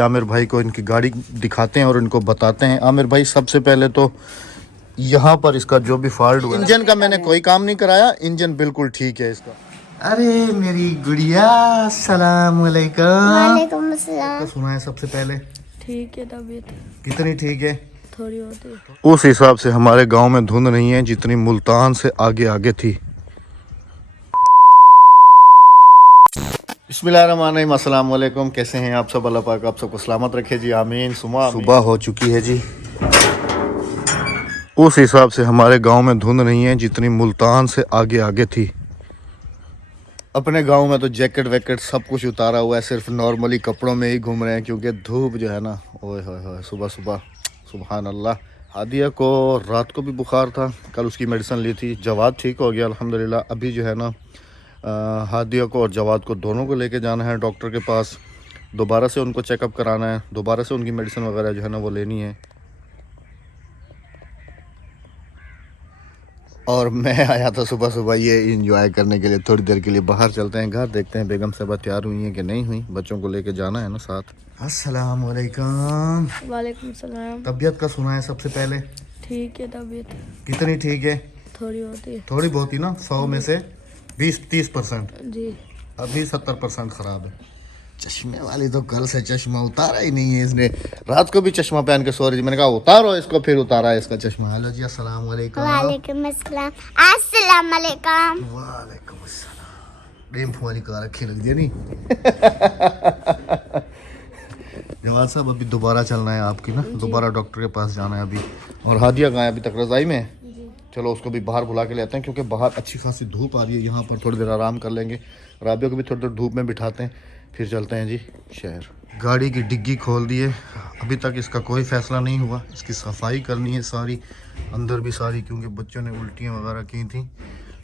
आमिर भाई को इनकी गाड़ी दिखाते हैं और इनको बताते हैं। आमिर भाई सबसे पहले तो यहाँ पर इसका जो भी फॉल्ट हुआ, इंजन का मैंने कोई काम नहीं कराया, इंजन बिल्कुल ठीक है इसका। अरे मेरी गुड़िया, अस्सलाम वालेकुम। वालेकुम अस्सलाम। सुना है सबसे पहले ठीक है तबीयत कितनी ठीक है? थोड़ी होती है। उस हिसाब से हमारे गांव में धुंध नहीं है जितनी मुल्तान से आगे आगे थी। बिस्मिल्लाहिर्रहमानिर्रहीम, अस्सलाम वालेकुम। कैसे हैं आप सब? अल्लाह पाक आप सबको सलामत रखे जी, आमीन। सुबह हो चुकी है जी। उस हिसाब से हमारे गांव में धुंध नहीं है जितनी मुल्तान से आगे आगे थी। अपने गांव में तो जैकेट वैकेट सब कुछ उतारा हुआ है, सिर्फ नॉर्मली कपड़ों में ही घूम रहे हैं क्योंकि धूप जो है ना, ओए होए सुबह सुबह, सुभान अल्लाह। हादिया को रात को भी बुखार था, कल उसकी मेडिसिन ली थी, जवाद ठीक हो गया अल्हम्दुलिल्लाह। अभी जो है ना हादिया को और जवाद को दोनों को लेके जाना है डॉक्टर के पास, दोबारा से उनको चेकअप कराना है, दोबारा से उनकी मेडिसिन वगैरह जो है ना वो लेनी है। और मैं आया था सुबह सुबह ये इंजॉय करने के लिए, थोड़ी देर के लिए बाहर चलते हैं, घर देखते हैं बेगम साहबा तैयार हुई हैं कि नहीं हुई, बच्चों को लेके जाना है ना साथ। अस्सलाम वालेकुम। वालेकुम सलाम। तबीयत का सुना है सबसे पहले? ठीक है तबीयत कितनी ठीक है? थोड़ी होती है। थोड़ी बहुत ही ना, 100 में से 20-30%। जी अभी 70% खराब है। चश्मे वाली तो कल से चश्मा उतारा ही नहीं है इसने, रात को भी चश्मा पहन के सो रही थी, मैंने कहा उतारो इसको, फिर उतारा है इसका चश्मा। हेलो जी, अस्सलाम वालेकुम। वालेकुम अस्सलाम। अस्सलाम वालेकुम। वालेकुम अस्सलाम। रेमफो वाली कार अच्छी लग दी नहीं? जवाद साहब अभी दोबारा चलना है आपकी ना, दोबारा डॉक्टर के पास जाना है अभी। और हादिया कहाँ है? अभी तक रजाई में है। चलो उसको भी बाहर बुला के ले आते हैं क्योंकि बाहर अच्छी खासी धूप आ रही है, यहाँ पर थोड़ी देर आराम कर लेंगे। राबिया को भी थोड़ी देर धूप में बिठाते हैं, फिर चलते हैं जी शहर। गाड़ी की डिग्गी खोल दी है, अभी तक इसका कोई फ़ैसला नहीं हुआ। इसकी सफाई करनी है सारी, अंदर भी सारी, क्योंकि बच्चों ने उल्टियाँ वगैरह की थी,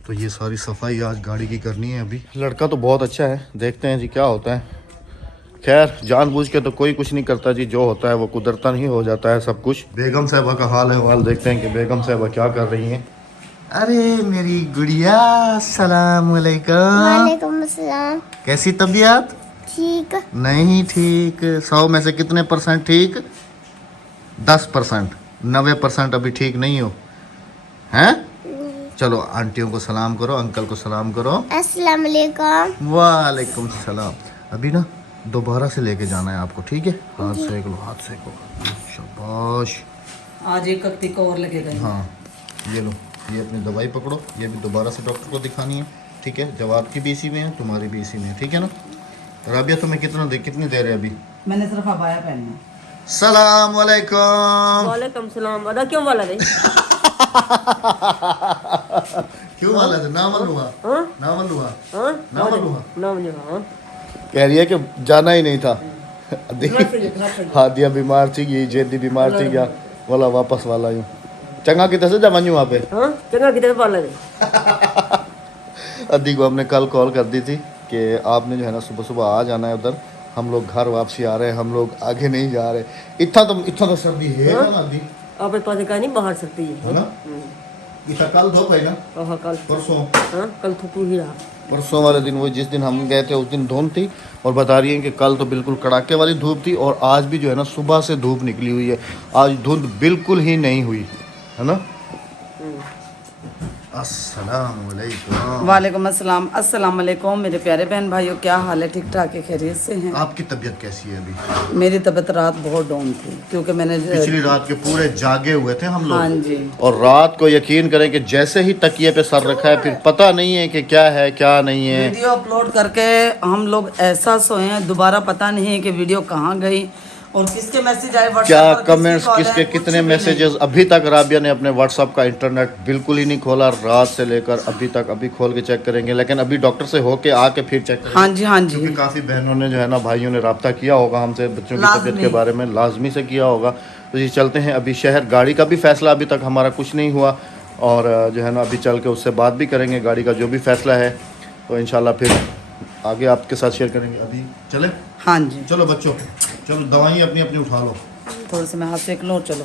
तो ये सारी सफाई आज गाड़ी की करनी है अभी। लड़का तो बहुत अच्छा है, देखते हैं जी क्या होता है। खैर जानबूझ के तो कोई कुछ नहीं करता जी, जो होता है वो कुदरतन ही हो जाता है सब कुछ। बेगम साहबा का हाल अहवाल देखते हैं कि बेगम साहबा क्या कर रही हैं। अरे मेरी गुड़िया, अस्सलाम वालेकुम। वालेकुम अस्सलाम। कैसी तबीयत? ठीक। नहीं ठीक। 100 में से कितने % ठीक? 10%। 90% अभी ठीक नहीं हो हैं? चलो आंटियों को सलाम करो, अंकल को सलाम करो। अस्सलाम वालेकुम। वालेकुम सलाम। अभी ना दोबारा से लेके जाना है आपको, ठीक है? हाथ सेक लो, हाथ सेको, शाबाश। आज एक कत्ती को और लगेगा। हाँ ये लो, ये अपनी दवाई पकड़ो, ये भी दोबारा से डॉक्टर को दिखानी है, ठीक है? जवाब की भी इसी में है, तुम्हारी भी इसी में है, ठीक है ना? राबिया तुम्हें कितनी देर है अभी? मैंने सिर्फ अबाया पहनना है। सलाम वालेकुम। वालेकुम सलाम। अदा क्यों वाला नहीं? क्यों वाला था? ना मालूम हुआ, हाँ? ना मालूम हुआ, हाँ? ना मालूम हुआ। नाम नहीं हाँ? कह रही है कि जाना ही नहीं था। हाँ? हादिया बीमार थी, ये जेदी बीमार थी, क्या वाला वापस वाला यूं चंगा कितने से जमा वहाँ पे। चंगा कितने वाला नहीं? अदी को हमने कल कॉल कर दी थी कि आपने जो है ना सुबह सुबह आ जाना है उधर, हम लोग घर वापसी आ रहे हैं, हम लोग आगे नहीं जा रहे। इतना तो सर्दी है ना अदी? आप पास का नहीं बाहर सकती है ना? इतना कल धूप है ना? हाँ कल परसों, हाँ कल थुकू ही रहा। परसों वाले दिन, वो जिस दिन हम गए थे उस दिन धुंध थी, और बता रही हैं कि कल तो बिल्कुल कड़ाके वाली धूप थी, और आज भी जो है ना सुबह से धूप निकली हुई है, आज धुंध बिल्कुल ही नहीं हुई है ना? अस्सलाम वालेकुम। वालेकुम अस्सलाम। अस्सलाम वालेकुम मेरे प्यारे बहन भाइयों, क्या हाल है? ठीक ठाक है, खैरियत से हैं? आपकी तबीयत कैसी है अभी? मेरी तबीयत रात बहुत डाउन थी क्योंकि मैंने पिछली रात के पूरे जागे हुए थे हम लोग। हाँ जी। और रात को यकीन करें कि जैसे ही तकिए पे सर रखा है, फिर पता नहीं है कि क्या है क्या नहीं है। वीडियो अपलोड करके हम लोग ऐसा सोए हैं, दोबारा पता नहीं है कि वीडियो कहाँ गई और किसके मैसेज आए, क्या कमेंट्स, किसके कितने मैसेजेस। अभी तक राबिया ने अपने व्हाट्सअप का इंटरनेट बिल्कुल ही नहीं खोला, रात से लेकर अभी तक। अभी खोल के चेक करेंगे, लेकिन अभी डॉक्टर से होके आके फिर चेक करेंगे। हाँ जी, हाँ जी। क्योंकि काफ़ी बहनों ने जो है ना, भाइयों ने रब्ता किया होगा हमसे बच्चों की तबीयत के बारे में, लाजमी से किया होगा। तो ये चलते हैं अभी शहर। गाड़ी का भी फैसला अभी तक हमारा कुछ नहीं हुआ, और जो है ना अभी चल के उससे बात भी करेंगे, गाड़ी का जो भी फैसला है तो इंशाल्लाह फिर आगे आपके साथ शेयर करेंगे। अभी चले? हाँ जी। चलो बच्चों, चलो दवाई अपनी अपनी उठा लो। थोड़े से मैं हाथ सेक लो। चलो,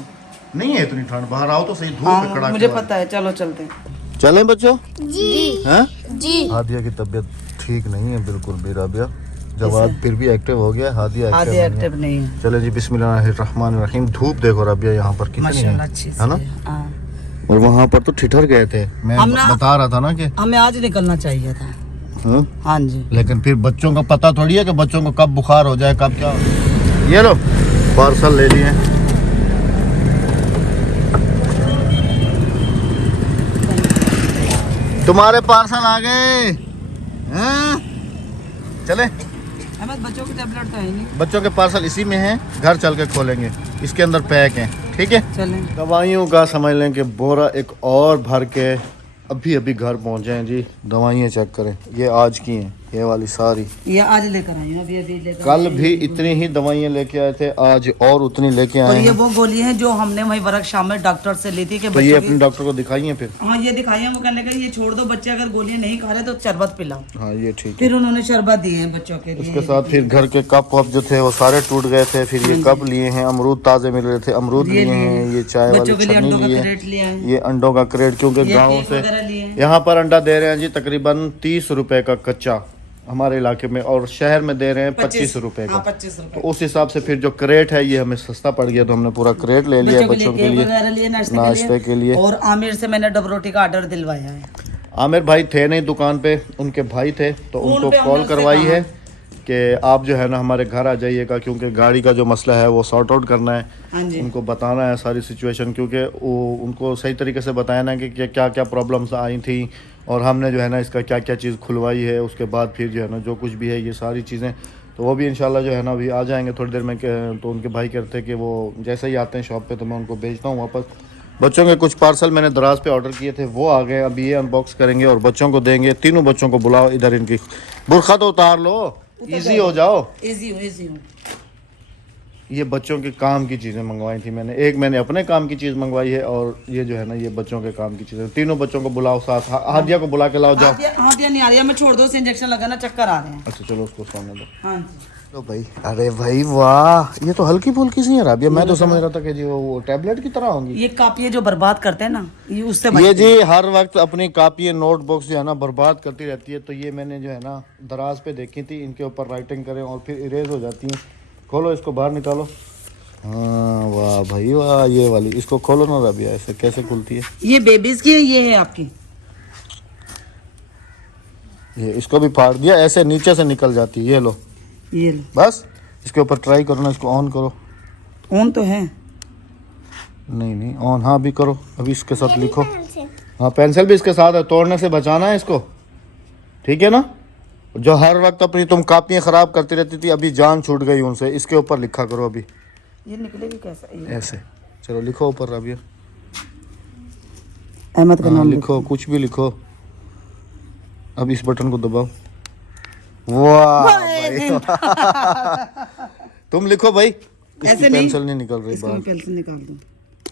नहीं है इतनी ठंड, बाहर आओ तो सही, धूप हाँ में कड़ाके मुझे वाली। पता है, चलो चलते हैं। चलें बच्चों? जी हैं? जी। हादिया की तबीयत ठीक नहीं है बिल्कुल भी राबिया, जवाब फिर भी एक्टिव हो गया, हादिया आधे एक्टिव एक्टिव नहीं है चले जी बिस्मिल्लाहिर्रहमानिर्रहीम। धूप देखो रबिया यहाँ पर कितनी माशाल्लाह है, अच्छी है ना? हाँ। और वहाँ पर तो ठिठर गए थे, मैं हम ना- बता रहा था ना कि हमें आज निकलना चाहिए था। हाँ जी लेकिन फिर बच्चों को पता थोड़ी है कि बच्चों को कब बुखार हो जाए कब क्या। ये लो पार्सल ले लिए। तुम्हारे पार्सल आ गए हैं? चले अहमद बच्चों की टेबलेट तो है नहीं। बच्चों के पार्सल इसी में है, घर चल के खोलेंगे, इसके अंदर पैक है, ठीक है? चलें। दवाइयों का समझ लें कि बोरा एक और भर के अभी अभी घर पहुंचे हैं जी। दवाइयाँ चेक करें, ये आज की हैं, ये वाली सारी। ये आज लेकर आई हूँ, अभी लेकर कल भी इतनी ही दवाइयाँ लेके आए थे, आज और उतनी लेके और आए ये हैं। वो गोली है जो हमने वही वर्कशॉप में डॉक्टर से ली थी कि तो ये बच्चों अपने डॉक्टर को दिखाई है फिर? हाँ ये दिखाई है, वो कहने का ये छोड़ दो, बच्चे अगर गोलियां नहीं खा रहे तो शरबत पिलाओ। हाँ ये ठीक है। फिर उन्होंने शरबत दिए हैं बच्चों के लिए। उसके साथ फिर घर के कप वप जो थे वो सारे टूट गए थे, फिर ये कप लिए हैं, अमरूद ताजे मिल रहे थे, अमरूद लिए हैं, ये चाय बच्चों वाली के लिए छन्नी अंडों का लिए, क्रेट लिया है, ये अंडों का क्रेट, क्योंकि ये गाँव केक से वगैरह लिए हैं। यहाँ पर अंडा दे रहे हैं जी तकरीबन 30 रुपए का कच्चा हमारे इलाके में, और शहर में दे रहे हैं 25 रुपए का। 25 तो रुपए। उस हिसाब से फिर जो क्रेट है ये हमें सस्ता पड़ गया, तो हमने पूरा क्रेट ले लिया बच्चों के केक लिए, वगैरह लिए नाश्ते के लिए। और आमिर से मैंने डब रोटी का ऑर्डर दिलवाया है। आमिर भाई थे नहीं दुकान पे, उनके भाई थे, तो फोन उनको पे हमने कॉल उससे करवाई कहा। है कि आप जो है ना हमारे घर आ जाइएगा, क्योंकि गाड़ी का जो मसला है वो सॉर्ट आउट करना है। हाँ जी उनको बताना है सारी सिचुएशन, क्योंकि वो उनको सही तरीके से बताया ना कि क्या क्या प्रॉब्लम्स आई थी, और हमने जो है ना इसका क्या क्या चीज़ खुलवाई है, उसके बाद फिर जो है ना जो कुछ भी है ये सारी चीज़ें, तो वो भी इंशाल्लाह जो है ना अभी आ जाएंगे थोड़ी देर में। तो उनके भाई कहते हैं कि वो जैसे ही आते हैं शॉप पे तो मैं उनको भेजता हूँ वापस। बच्चों के कुछ पार्सल मैंने दराज पे ऑर्डर किए थे, वो आ गए, अभी ये अनबॉक्स करेंगे और बच्चों को देंगे। तीनों बच्चों को बुलाओ इधर, इनकी बुरखा तो उतार लो, इजी हो जाओ। इजी हूँ। ये बच्चों के काम की चीज़ें मंगवाई थी मैंने, एक मैंने अपने काम की चीज़ मंगवाई है, और ये जो है ना ये बच्चों के काम की चीज़ें। तीनों बच्चों को बुलाओ साथ, हादिया को बुला के लाओ, जाओ। हादिया नहीं आ रही है, मैं छोड़ दो, उसे इंजेक्शन लगाना, चक्कर आ रहे हैं। अच्छा चलो उसको सोने दो। हाँ जी तो भाई, अरे भाई वाह, ये तो हल्की फुल्की सी है राबिया, मैं तो समझ रहा था कि जी वो टैबलेट की तरह होंगी। ये कापियाँ जो बर्बाद करते हैं ना, ये उससे ये जी हर वक्त अपनी कापी नोटबुक्स जो है ना बर्बाद करती रहती है, तो ये मैंने जो है ना दराज पे देखी थी, इनके ऊपर राइटिंग करें और फिर इरेज हो जाती हैं। खोलो इसको, बाहर निकालो। हाँ वाह भाई वाह, ये वाली इसको खोलो ना राबिया, ऐसे कैसे खुलती है? ये बेबीज की है, ये है आपकी। ये इसको भी फाड़ दिया, ऐसे नीचे से निकल जाती है, ये लो ये लो। बस। इसके ऊपर ट्राई करो ना, इसको ऑन करो। ऑन तो है। नहीं नहीं ऑन, हाँ अभी करो, अभी इसके साथ लिखो। हाँ पेंसिल भी इसके साथ है, तोड़ने से बचाना है इसको, ठीक है ना? जो हर वक्त अपनी तुम कापियाँ ख़राब करती रहती थी, अभी जान छूट गई उनसे, इसके ऊपर लिखा करो अभी। ये निकलेगी कैसे? ये ऐसे चलो लिखो ऊपर राबिया, अहमद का हाँ नाम लिखो, कुछ भी लिखो। अब इस बटन को दबाओ। वाह भाई तुम लिखो भाई, ऐसे इसकी नहीं। पेंसिल नहीं निकल रही इसको मैं बाहर, पेंसिल निकाल दूं।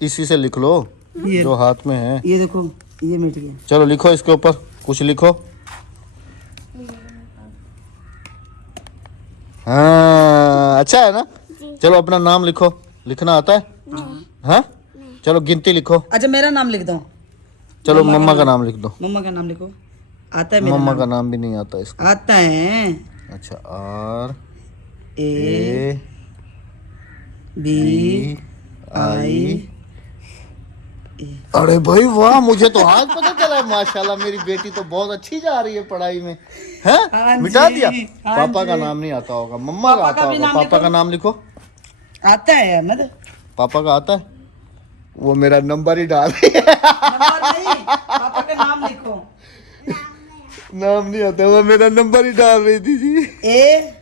इसी से लिख लो ये जो हाथ में है। ये देखो, ये मिट गया। चलो लिखो इसके ऊपर, कुछ लिखो। हाँ अच्छा है ना? चलो अपना नाम लिखो, लिखना आता है? हाँ चलो गिनती लिखो। अच्छा मेरा नाम लिख दो। चलो मम्मा का नाम लिख दो। मम्मा का नाम लिखो। आता है मेरा मम्मा नाम? का नाम भी नहीं आता इसका। आता है। अच्छा R A A B I. अरे भाई वाह, मुझे तो आज पता चला, माशाल्लाह मेरी बेटी तो बहुत अच्छी जा रही है पढ़ाई में। हाँ हैं? मिटा जी, दिया? हाँ पापा का जी। नाम नहीं आता होगा, मम्मा का पापा आता का भी होगा। नाम पापा लिखो। का नाम लिखो। आता है अहमद। पापा का आता है? वो मेरा नंबर ही डाल रही है। नंबर नहीं, पापा का नाम लिखो। नाम नहीं आता, वो मेरा नंबर ही डाल रही थी जी। ए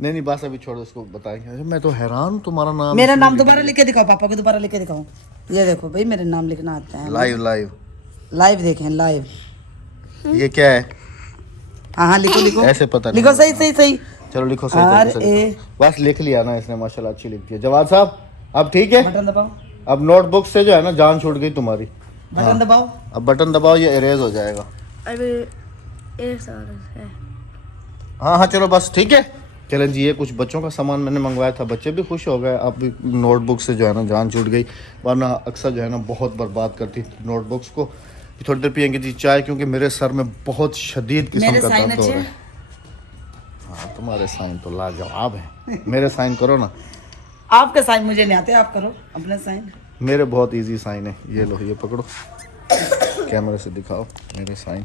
नहीं बस अभी छोड़ो, इसको बताएंगे। अरे मैं तो हैरान हूँ, तुम्हारा नाम मेरा इसमें नाम लिख दोबारा लिख के दिखाओ, पापा को दोबारा लिख के दिखाओ। ये देखो भाई, मेरा नाम लिखना आता है। लाइव लाइव लाइव देखें, लाइव। ये क्या है? हाँ हाँ लिखो लिखो। ऐसे पता नहीं लिखो सही सही सही। चलो लिखो सही आर तरीके से ए लिखो। बस लिख लिया ना इसने, माशाल्लाह अच्छी लिख दिया। जवाद साहब अब ठीक है? बटन दबाओ, अब नोटबुक से जो है ना जान छूट गई तुम्हारी। बटन दबाओ। अब बटन दबाओ, ये इरेज हो जाएगा। अभी ऐसा है। हाँ चलो बस ठीक है। चलें जी, ये कुछ बच्चों का सामान मैंने मंगवाया था, बच्चे भी खुश हो गए। अब नोटबुक से जो है ना जान छूट गई, वरना अक्सर जो है ना बहुत बर्बाद करती थी नोटबुक्स को। थोड़ी देर पियेंगे जी चाय, क्योंकि मेरे सर में बहुत शदीद किस्म मेरे का साइन दर्द हो अच्छे रहा हैं? है। हाँ तुम्हारे साइन तो लाजवाब है। मेरे साइन करो ना। आपके साइन मुझे नहीं आते, आप करो अपने साइन। मेरे बहुत इजी साइन है। ये लो, ये पकड़ो, कैमरे से दिखाओ मेरे साइन।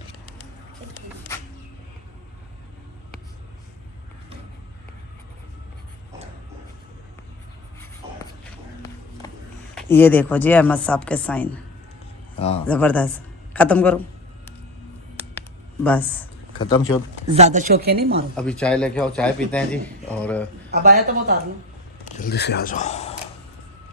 ये देखो जी अहमद साहब के साइन, हाँ जबरदस्त। खत्म करो बस, खत्म शो। ज्यादा शौकिया नहीं मारो। अभी चाय लेके आओ, चाय पीते हैं जी। और अब आया तो मैं उतार लूं। जल्दी से आ जाओ।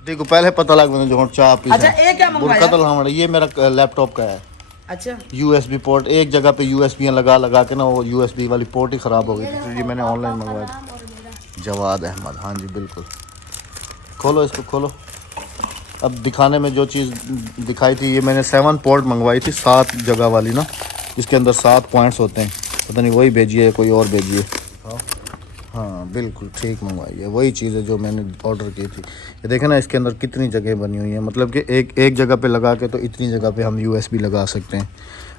देखो पहले पता लग मैंने जो चाय पी। अच्छा ये क्या मंगवाया? तो हमारा ये मेरा लैपटॉप का है। अच्छा USB पोर्ट, एक जगह पे USB लगा के ना वो USB वाली पोर्ट ही ख़राब हो गई थी, तो ये मैंने ऑनलाइन मंगवाया था। जवाद अहमद, हाँ जी बिल्कुल। खोलो इसको, खोलो। अब दिखाने में जो चीज़ दिखाई थी, ये मैंने 7 पोर्ट मंगवाई थी, 7 जगह वाली ना, इसके अंदर 7 पॉइंट्स होते हैं। पता नहीं वही भेजिए या कोई और भेजिए। हाँ बिल्कुल ठीक मंगवाई है, वही चीज़ है जो मैंने ऑर्डर की थी। ये देखें ना इसके अंदर कितनी जगह बनी हुई है, मतलब कि एक जगह पे लगा के तो इतनी जगह पे हम USB लगा सकते हैं।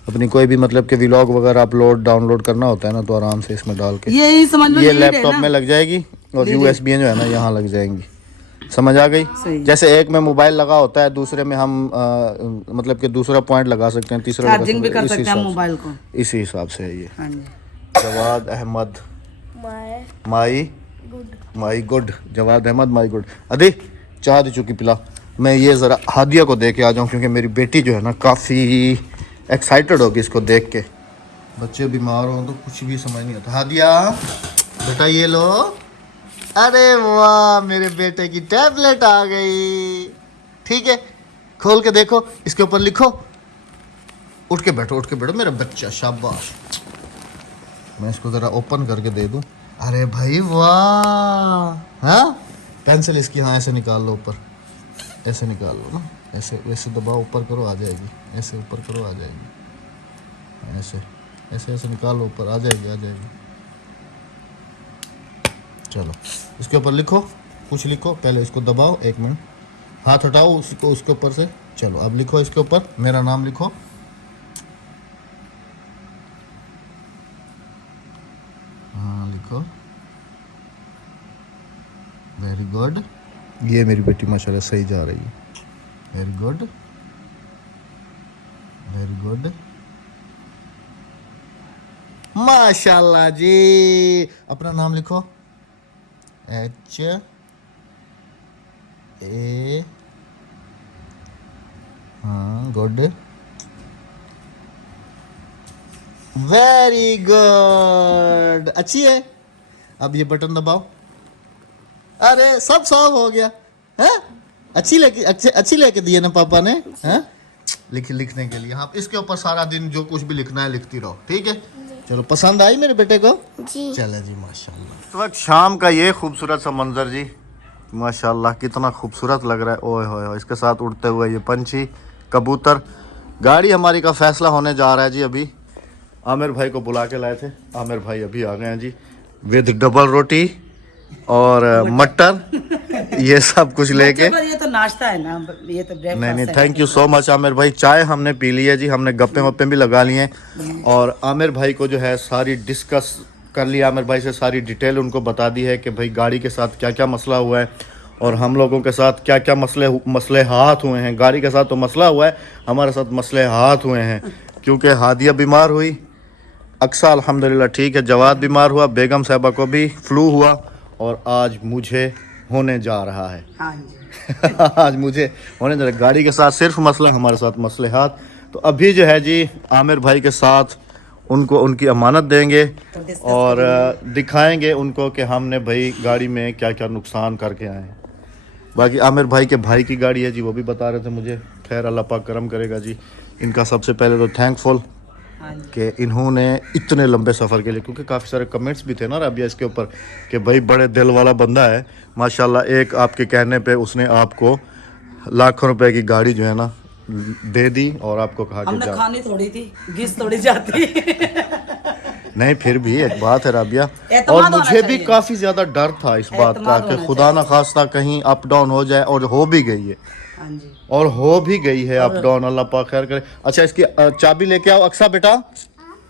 अपनी कोई भी मतलब कि व्लॉग वगैरह अपलोड डाउनलोड करना होता है ना, तो आराम से इसमें डाल के यही समझ लो, ये लैपटॉप में लग जाएगी और USB जो है ना यहाँ लग जाएंगी। समझ आ गई? जैसे एक में मोबाइल लगा होता है, दूसरे में हम मतलब कि दूसरा पॉइंट लगा सकते हैं, तीसरा चार्जिंग भी कर सकते हैं मोबाइल को। इसी हिसाब से है ये। हाँ जी। जवाद अहमद माय माई गुड। जवाद अहमद माई गुड। अदी चाह दे चुकी पिला। मैं ये ज़रा हादिया को दे के आ जाऊँ, क्योंकि मेरी बेटी जो है ना काफ़ी एक्साइटेड होगी इसको देख के। बच्चे बीमार हों तो कुछ भी समझ नहीं आता। हादिया बेटा ये लो। अरे वाह, मेरे बेटे की टैबलेट आ गई। ठीक है, खोल के देखो, इसके ऊपर लिखो। उठ के बैठो, उठ के बैठो मेरा बच्चा, शाबाश। मैं इसको ज़रा ओपन करके दे दूं। अरे भाई वाह। हाँ पेंसिल इसकी, हाँ ऐसे निकाल लो ऊपर, ऐसे निकाल लो ना, ऐसे वैसे दबाओ, ऊपर करो आ जाएगी, ऐसे ऊपर करो आ जाएगी, ऐसे ऐसे ऐसे निकाल लो ऊपर, आ जाएगी आ जाएगी। चलो इसके ऊपर लिखो, कुछ लिखो, पहले इसको दबाओ, 1 मिनट, हाथ हटाओ उसको, उसके ऊपर से। चलो अब लिखो इसके ऊपर, मेरा नाम लिखो। हाँ लिखो, वेरी गुड। ये मेरी बेटी माशाल्लाह सही जा रही है। वेरी गुड, वेरी गुड, माशाल्लाह जी। अपना नाम लिखो, HA हाँ गुड, वेरी गुड, अच्छी है। अब ये बटन दबाओ। अरे सब सॉल्व हो गया है। अच्छी लेके दिए ना पापा ने, हैं? लिखने के लिए। हाँ इसके ऊपर सारा दिन जो कुछ भी लिखना है लिखती रहो, ठीक है। चलो पसंद आई मेरे बेटे को जी। चलो जी माशाल्लाह। इस वक्त शाम का ये खूबसूरत सा मंजर जी, माशाल्लाह कितना खूबसूरत लग रहा है। ओए होए होए, इसके साथ उड़ते हुए ये पंछी, कबूतर। गाड़ी हमारी का फैसला होने जा रहा है जी। अभी आमिर भाई को बुला के लाए थे, आमिर भाई अभी आ गए हैं जी, विद डबल रोटी और मटर, ये सब कुछ लेके। ये तो नाश्ता है ना, ये तो ब्रेकफास्ट है। नहीं thank you so much Aamir भाई। चाय हमने पी ली है जी, हमने गप्पे वप्पे भी लगा लिए हैं, और आमिर भाई को जो है सारी डिस्कस कर लिया। आमिर भाई से सारी डिटेल उनको बता दी है कि भाई गाड़ी के साथ क्या क्या मसला हुआ है, और हम लोगों के साथ क्या क्या मसले हाथ हुए हैं। गाड़ी के साथ तो मसला हुआ है, हमारे साथ मसले हाथ हुए हैं, क्योंकि हादिया बीमार हुई, अक्सा अल्हम्दुलिल्लाह ठीक है, जवाद बीमार हुआ, बेगम साहबा को भी फ्लू हुआ, और आज मुझे होने जा रहा है। हाँ जी। आज मुझे होने जा रहा है। गाड़ी के साथ सिर्फ मसला, हमारे साथ मसले हाथ। तो अभी जो है जी आमिर भाई के साथ उनको उनकी अमानत देंगे और दिखाएंगे उनको कि हमने भाई गाड़ी में क्या क्या नुकसान करके आए हैं। बाकी आमिर भाई के भाई की गाड़ी है जी, वो भी बता रहे थे मुझे। खैर अल्लाह पाक करम करेगा जी। इनका सबसे पहले तो थैंकफुल कि इन्होंने इतने लंबे सफ़र के लिए, क्योंकि काफ़ी सारे कमेंट्स भी थे ना राबिया इसके ऊपर कि भाई बड़े दिल वाला बंदा है माशाल्लाह, एक आपके कहने पे उसने आपको लाखों रुपए की गाड़ी जो है ना दे दी, और आपको कहा कि हमने जा। खानी थोड़ी थी, घिस थोड़ी जाती। नहीं फिर भी एक बात है राबिया, एतमाद और होना मुझे भी चाहिए। काफ़ी ज़्यादा डर था इस बात का एतमाद कि होना खुदा ना खास्ता कहीं अप डाउन हो जाए, और हो भी गई है, हाँ जी। और हो भी गई है अप डाउन, अल्लाह पाक खैर करे। अच्छा इसकी चाबी लेके आओ अक्सा बेटा,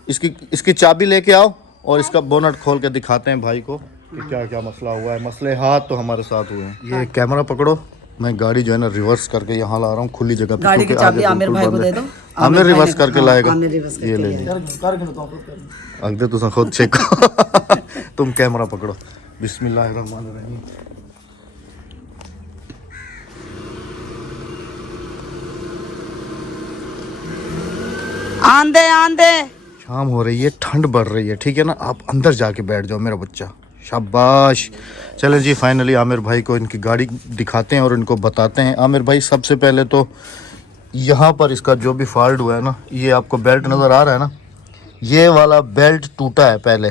इसकी चाबी लेके आओ, और इसका बोनट खोल के दिखाते हैं भाई को कि क्या क्या मसला हुआ है। मसले हाथ तो हमारे साथ हुए हैं। ये कैमरा पकड़ो, मैं गाड़ी जो है ना रिवर्स करके यहाँ ला रहा हूँ खुली जगह पे, गाड़ी की क्योंकि चाबी आगे आमिर बिल्कुल भाई को बंद दे है। दो। आमिर रिवर्स करके हाँ, लाएगा। आमिर रिवर्स ये ले करके ले, अगदे तुम खुद चेक करो। तुम कैमरा पकड़ो। बिस्मिल्लाहिर्रहमानिर्रहीम। आंधे आंधे। शाम हो रही है, ठंड बढ़ रही है, ठीक है ना। आप अंदर जाके बैठ जाओ मेरा बच्चा, शाबाश। चलें जी, फाइनली आमिर भाई को इनकी गाड़ी दिखाते हैं और इनको बताते हैं। आमिर भाई सबसे पहले तो यहाँ पर इसका जो भी फॉल्ट हुआ है ना, ये आपको बेल्ट नज़र आ रहा है ना, ये वाला बेल्ट टूटा है पहले,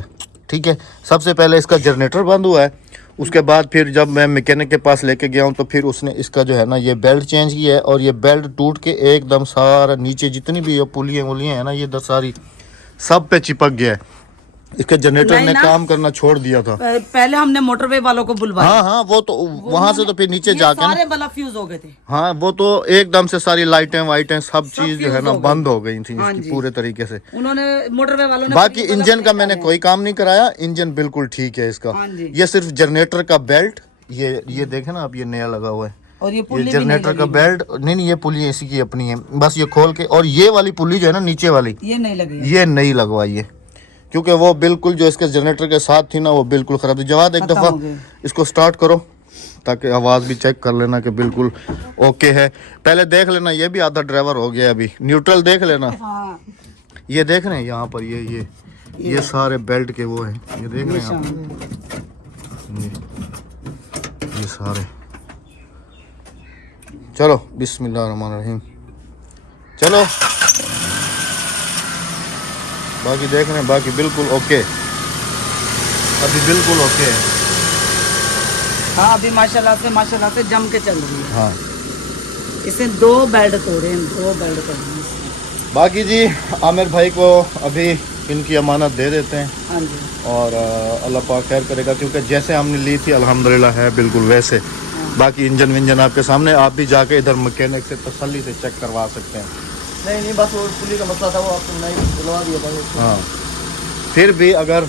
ठीक है। सबसे पहले इसका जनरेटर बंद हुआ है, उसके बाद फिर जब मैं मैकेनिक के पास लेके गया हूँ तो फिर उसने इसका जो है ना ये बेल्ट चेंज किया है, और ये बेल्ट टूट के एकदम सारा नीचे जितनी भी ये पुलियाँ वुलियाँ हैं ना, ये सारी सब पे चिपक गया है। इसके जनरेटर नहीं ने ना। काम करना छोड़ दिया था। पहले हमने मोटरवे वालों को बुलवाया। हाँ हाँ, वो तो वहां से तो फिर नीचे ये जाके ना, सारे बल्ब फ्यूज हो गए थे। हाँ वो तो एकदम से सारी लाइटें वाइटें सब चीज जो है ना फ्यूज हो गई। बंद हो गई थी हाँ इसकी जी। पूरे तरीके से। उन्होंने मोटरवे वालों ने बाकी बल्ब इंजन का नहीं मैंने डाले। कोई काम नहीं कराया, इंजन बिल्कुल ठीक है इसका। हाँ जी। ये सिर्फ जनरेटर का बेल्ट, ये देखे ना आप, ये नया लगा हुआ है। और ये ये पुल्ली भी जनरेटर नहीं का लगी। बेल्ट नहीं, ये पुली इसी की अपनी है, बस ये खोल के। और ये वाली पुली जो है ना नीचे वाली, ये नहीं लगी। ये नहीं लगवाई है, क्योंकि वो बिल्कुल जो इसके जनरेटर के साथ थी ना वो बिल्कुल खराब थी। जवाद एक खत्म दफ़ा हो गई। इसको स्टार्ट करो ताकि आवाज़ भी चेक कर लेना कि बिल्कुल ओके है। पहले देख लेना, ये भी आधा ड्राइवर हो गया अभी। न्यूट्रल देख लेना, हाँ। ये देख रहे हैं यहाँ पर ये सारे बेल्ट के वो हैं, ये देख रहे हैं आप, ये सारे। चलो बिस्मिल्लाहिर्रहमानिर्रहीम, चलो बाकी देख रहे हैं, बाकी बिल्कुल ओके, अभी बिल्कुल ओके है। हाँ अभी माशाल्लाह से जम के चल रही है। हाँ इसने 2 बेल्ट तोड़े हैं, 2 बेल्ट तोड़े हैं इसने। बाकी जी आमिर भाई को अभी इनकी अमानत दे देते हैं, हाँ जी। और अल्लाह पाक खैर करेगा, क्योंकि जैसे हमने ली थी अल्हम्दुलिल्लाह है बिल्कुल वैसे। बाकी इंजन विंजन आपके सामने, आप भी जाके इधर मैकेनिक से तसल्ली से चेक करवा सकते हैं। नहीं बस वो पुली का मसला था, वो आपको नहीं दिलवा दिया था। हाँ फिर भी अगर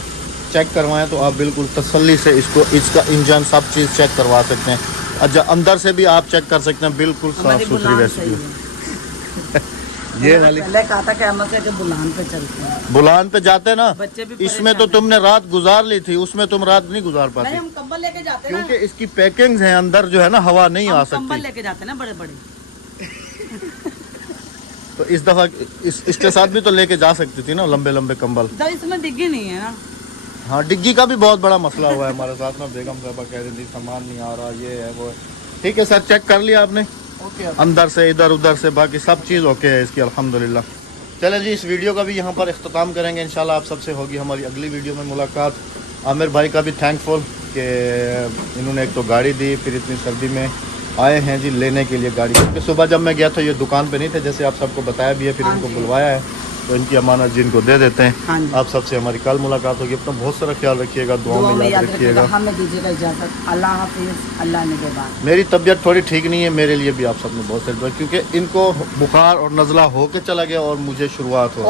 चेक करवाएं तो आप बिल्कुल तसल्ली से इसका इंजन सब चीज़ चेक करवा सकते हैं। अच्छा अंदर से भी आप चेक कर सकते हैं, बिल्कुल साफ हमारी सुथरी बुलान रेसिपी। सही है। ये वाली पहले कहा था कि हम से बुलान पे चलते हैं। बुलान पे जाते ना, बच्चे भी इसमें तो तुमने रात गुजार ली थी, उसमें तुम रात नहीं गुजार नहीं पाती, हम कंबल लेके जाते हैं ना। क्योंकि इसकी पैकिंग है अंदर जो है ना, हवा नहीं आ हम कंबल सकती। लेके जाते हैं ना बड़े बड़े। तो इस दफा इसके साथ भी तो लेके जा सकती थी ना लंबे लंबे कंबल। जब इसमें डिग्गी नहीं है ना। हाँ डिग्गी का भी बहुत बड़ा मसला हुआ है हमारे साथ में। बेगम साहबा कह रही थी सामान नहीं आ रहा, ये है वो है। ठीक है सर, चेक कर लिया आपने अंदर से इधर उधर से, बाकी सब चीज़ ओके है इसकी अल्हम्दुलिल्लाह। चले जी, इस वीडियो का भी यहाँ पर इख्तिताम करेंगे। इंशाल्लाह आप सबसे होगी हमारी अगली वीडियो में मुलाकात। आमिर भाई का भी थैंकफुल कि इन्होंने एक तो गाड़ी दी, फिर इतनी सर्दी में आए हैं जी लेने के लिए गाड़ी। क्योंकि सुबह जब मैं गया था ये दुकान पे नहीं थे, जैसे आप सबको बताया भी है, फिर इनको बुलवाया है, तो इनकी अमानत जिनको दे देते हाँ हैं। जी। आप सबसे हमारी कल मुलाकात होगी। अपना बहुत सारा ख्याल रखिएगा, दुआ में याद रखिएगा। हमें दीजिएगा इजाजत। अल्लाह हाफिज, अल्लाह निगहबान। मेरी तबीयत थोड़ी ठीक नहीं है, मेरे लिए भी आप सबने बहुत सारी दुआ, क्योंकि इनको बुखार और नज़ला होके चला गया और मुझे शुरुआत हो